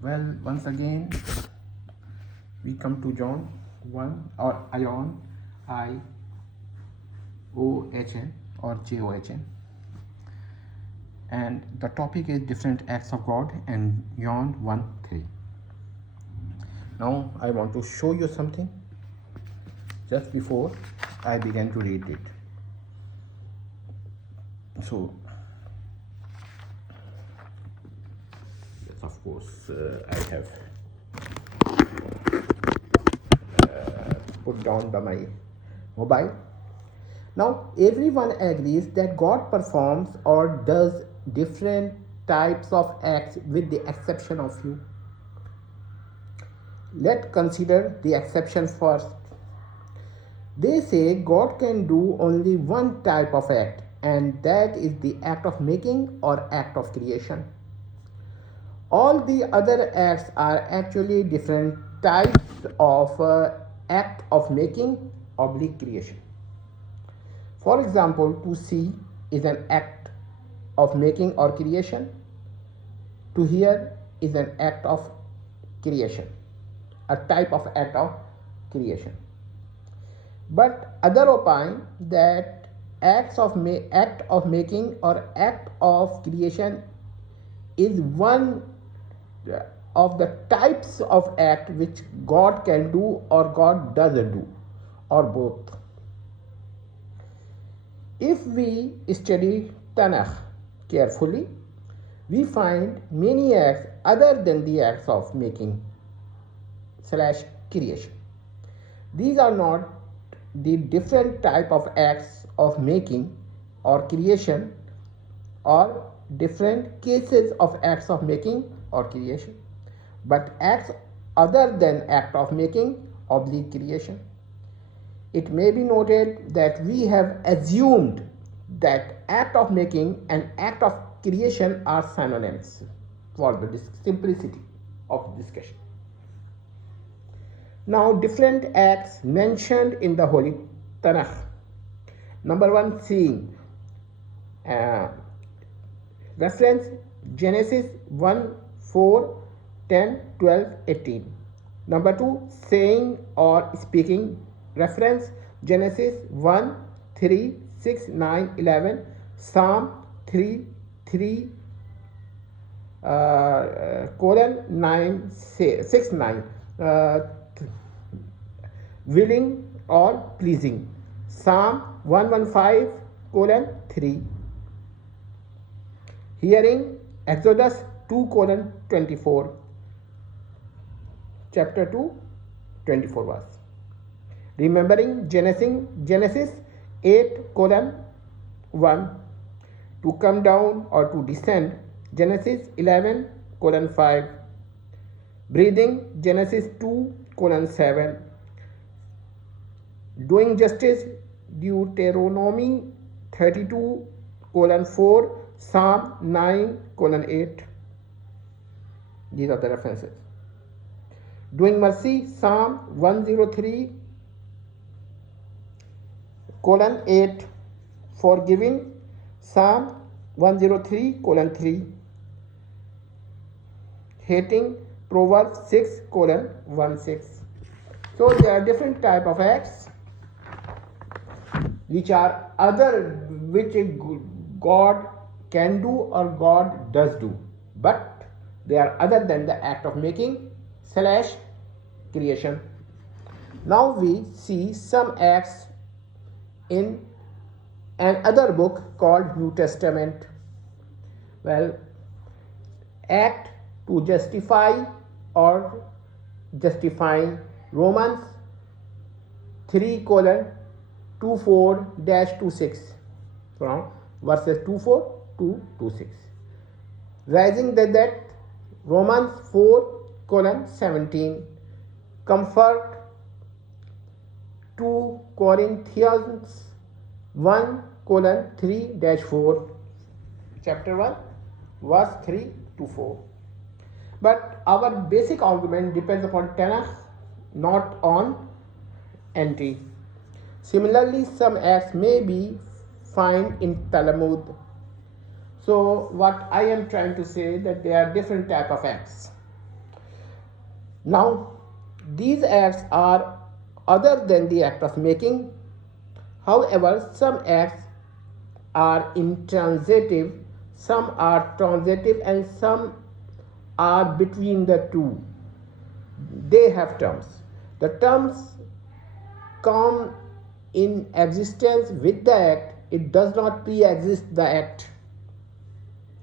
Well, once again, we come to John 1 or Iohn, I-O-H-N or J-O-H-N. And the topic is different acts of God and Iohn 1:3. Now I want to show you something just before I began to read it. So, yes, of course, I have put down my mobile. Now, everyone agrees that God performs or does different types of acts with the exception of few. Let's consider the exception first. They say God can do only one type of act, and that is the act of making or act of creation. All the other acts are actually different types of act of making oblique creation. For example, to see is an act of making or creation. To hear is an act of creation, a type of act of creation. But others opine that act of making or act of creation is one of the types of act which God can do or God doesn't do, or both. If we study Tanakh carefully, we find many acts other than the acts of making / creation. These are not the different type of acts of making or creation or different cases of acts of making or creation, but acts other than act of making oblique creation. It may be noted that we have assumed that act of making and act of creation are synonyms for the simplicity of discussion. Now, different acts mentioned in the Holy Tanakh. Number 1, seeing. Reference Genesis 1, 4, 10, 12, 18. Number 2, saying or speaking. Reference Genesis 1, 3, 6, 9, 11. Psalm 3, 3, 9, 6, 9. Willing or pleasing. Psalm 115, 3. Hearing Exodus 2, 24. Chapter 2, 24 verse. Remembering Genesis 8, 1. To come down or to descend. Genesis 11, 5. Breathing Genesis 2, 7. Doing justice Deuteronomy 32, 4. Psalm 9, 8. These are the references. Doing mercy, Psalm 103, 8. Forgiving, Psalm 103, 3. Hating, Proverbs 6, 6. So there are different type of acts which are other, which God can do or God does do, but they are other than the act of making / creation. Now we see some acts in another book called New Testament. Well, act to justify or justifying. Romans 3, 24-26 from verses 24 to 26. Rising the dead, Romans 4, 17. Comfort 2 Corinthians 1, 3-4. Chapter 1, verse 3 to 4. But our basic argument depends upon Tanakh, not on NT. Similarly, some acts may be found in Talmud. So what I am trying to say that there are different type of acts. Now, these acts are other than the act of making. However, some acts are intransitive, some are transitive, and some are between the two. They have terms. The terms come in existence with the act, it does not pre-exist the act.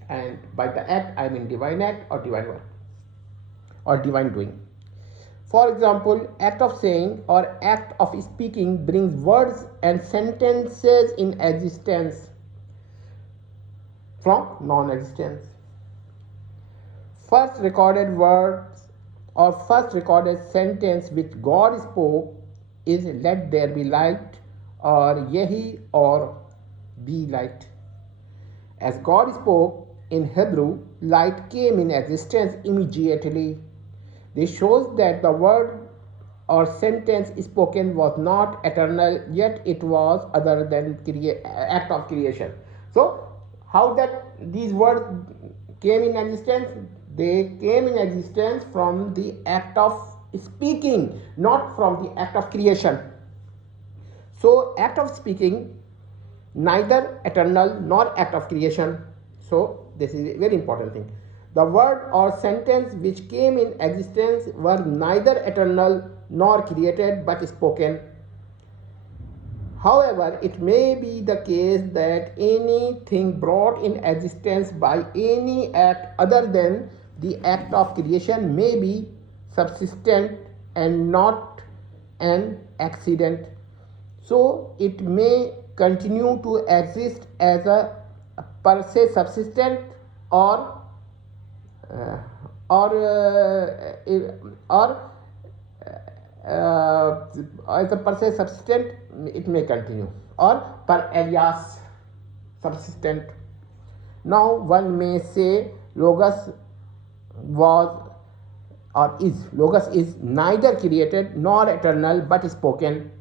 And by the act, I mean divine act or divine work or divine doing. For example, act of saying or act of speaking brings words and sentences in existence from non-existence. First recorded words or first recorded sentence which God spoke is let there be light or yehi or be light. As God spoke in Hebrew, light came in existence immediately. This shows that the word or sentence spoken was not eternal, yet it was other than act of creation. So, how that these words came in existence? They came in existence from the act of speaking, not from the act of creation. So, act of speaking, neither eternal nor act of creation. So, this is a very important thing. The word or sentence which came in existence were neither eternal nor created but spoken. However, it may be the case that anything brought in existence by any act other than the act of creation may be subsistent and not an accident. So, it may continue to exist as a per se subsistent or uh, or as a per se subsistent, it may continue, or per alias subsistent. Now one may say logos was or is. Logos is neither created nor eternal but spoken.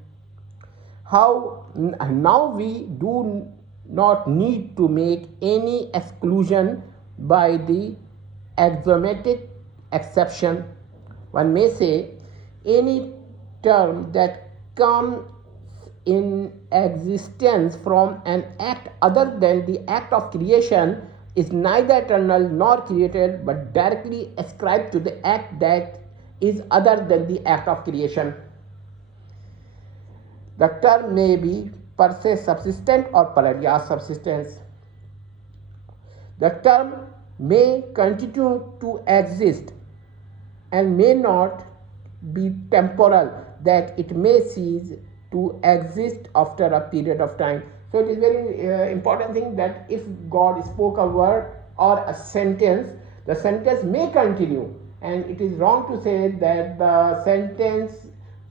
How now we do not need to make any exclusion by the axiomatic exception. One may say any term that comes in existence from an act other than the act of creation is neither eternal nor created but directly ascribed to the act that is other than the act of creation. The term may be per se subsistent or per alias subsistence. The term may continue to exist and may not be temporal, that it may cease to exist after a period of time. So it is very important thing that if God spoke a word or a sentence, the sentence may continue, and it is wrong to say that the sentence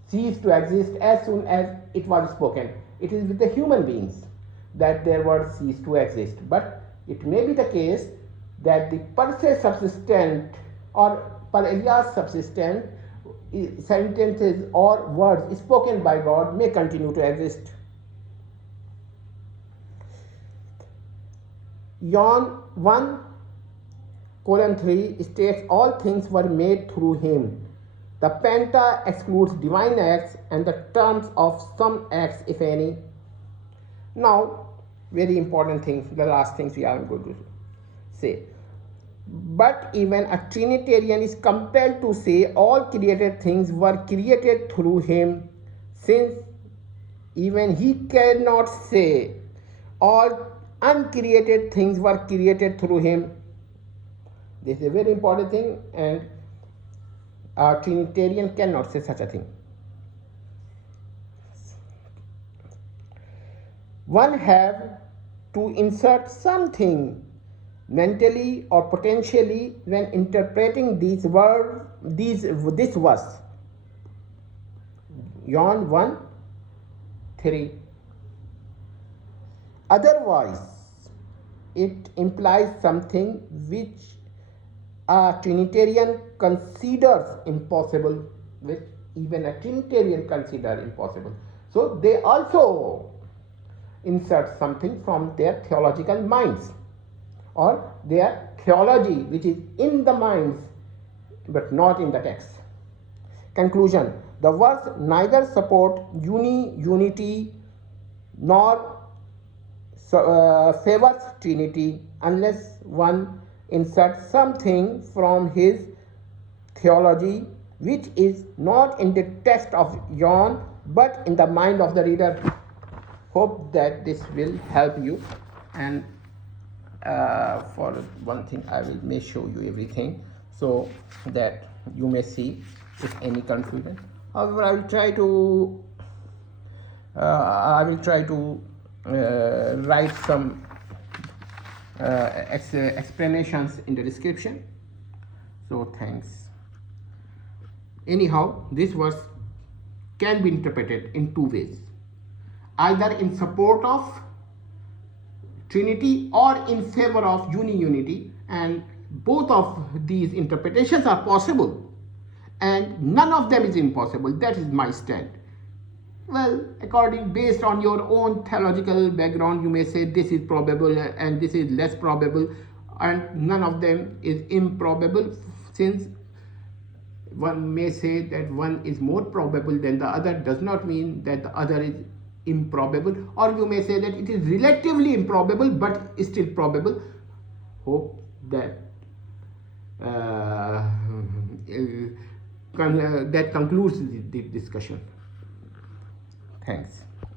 ceased to exist as soon as it was spoken. It is with the human beings that their words cease to exist, but it may be the case that the per se subsistent or per alias subsistent sentences or words spoken by God may continue to exist. Iohn 1:3 states all things were made through him. The penta excludes divine acts and the terms of some acts, if any. Now, very important things, the last things we are going to say. But even a Trinitarian is compelled to say all created things were created through him, since even he cannot say all uncreated things were created through him. This is a very important thing, and a Trinitarian cannot say such a thing. One have to insert something mentally or potentially when interpreting these words, this verse. Iohn 1:3. Otherwise, it implies something which a Trinitarian considers impossible, which even a Trinitarian considers impossible. So they also insert something from their theological minds or their theology which is in the minds but not in the text. Conclusion. The verse neither support unity nor favors Trinity unless one inserts something from his theology which is not in the text of Iohn but in the mind of the reader. Hope that this will help you, and for one thing I may show you everything so that you may see if any confusion. However, I will try to write some explanations in the description. So thanks. Anyhow, this verse can be interpreted in two ways, either in support of Trinity or in favor of unity, and both of these interpretations are possible and none of them is impossible. That is my stand. Well, based on your own theological background, you may say this is probable and this is less probable, and none of them is improbable, since one may say that one is more probable than the other does not mean that the other is improbable, or you may say that it is relatively improbable but still probable. Hope that that concludes the discussion. Thanks.